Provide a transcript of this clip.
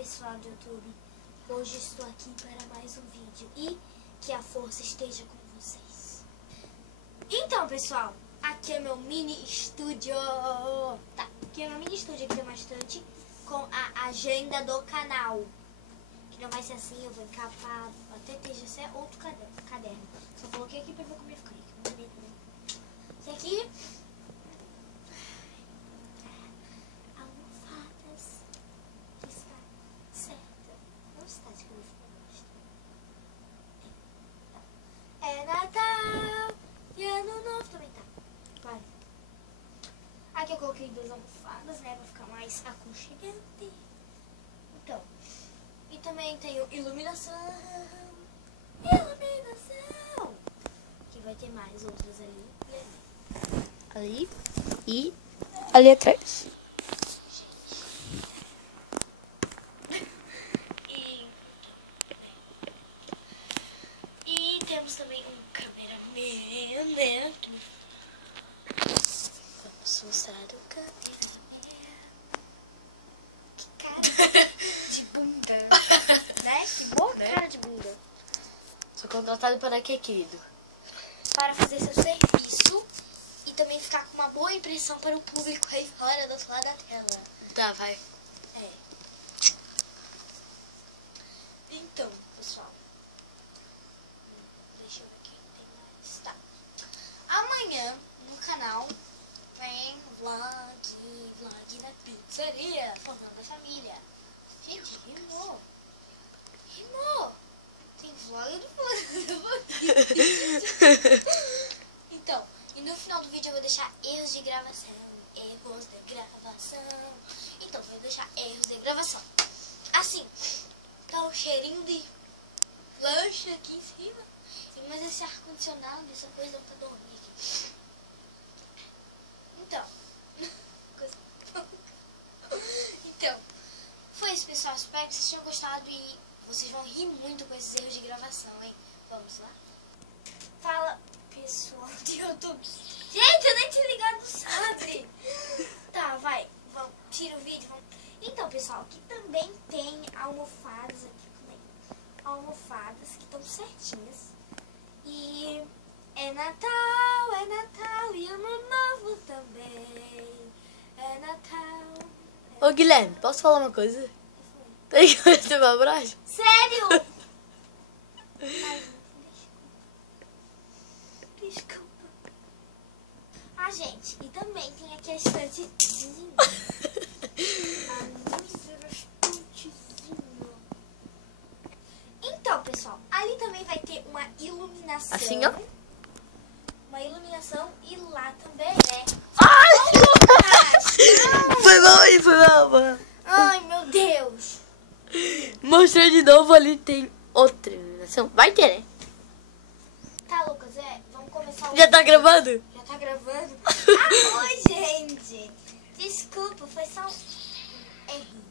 pessoal do YouTube, hoje estou aqui para mais um vídeo e que a força esteja com vocês. Então pessoal, aqui é meu mini estúdio, tá, aqui é meu mini estúdio, aqui tem uma estante com a agenda do canal, que não vai ser assim, eu vou encapar, até esteja ser outro caderno, só coloquei aqui pra ver como ia ficar, esse aqui, almofadas, está certo, não está de como é Natal e Ano Novo também tá, vai. Aqui eu coloquei duas almofadas, né, pra ficar mais aconchegante. Então, e também tenho iluminação, que vai ter mais outras ali e ali. Ali e ali atrás. E temos também um cameraman dentro. Vamos mostrar o cameraman. Que cara de bunda, né? Que boa cara de bunda. Sou contratado para quê, querido? Para fazer seu serviço e também ficar com uma boa impressão para o público aí fora do outro lado da tela. Tá, vai. É. Então, pessoal. Deixa eu ver quem tem mais. Tá. Amanhã no canal vem vlog da pizzaria, formando a família. Gente, rimou. Rimou. Tem vlog do Então, e no final do vídeo eu vou deixar erros de gravação. Erros de gravação. Então, vou deixar erros de gravação. Assim, tá um cheirinho de lanche aqui em cima. Mas esse ar-condicionado, essa coisa não tá dormindo aqui. Então, foi isso, pessoal. Espero que vocês tenham gostado e vocês vão rir muito com esses erros de gravação, hein? Vamos lá? Fala, pessoal do YouTube. Gente, eu nem tinha ligado, sabe? Tá, vai. Vamos, tira o vídeo. Vamos. Então, pessoal, aqui também tem almofadas aqui também. Almofadas que estão certinhas. E é Natal e Ano Novo também. É Natal. Ô, Guilherme, posso falar uma coisa? Tem que meter uma brocha? Sério? Ai, desculpa. Ah, gente, e também tem aqui a estantezinha. Então, pessoal, ali também vai ter uma iluminação. Assim, ó. Uma iluminação e lá também, né? Ai! Lucas, Foi mal aí, foi mal. ai, meu Deus. Mostra de novo, ali tem outra iluminação. Vai ter, né? Tá, Lucas, vamos começar o Já tá gravando? Já tá gravando? Ah, oi, gente. Desculpa, foi só um errinho.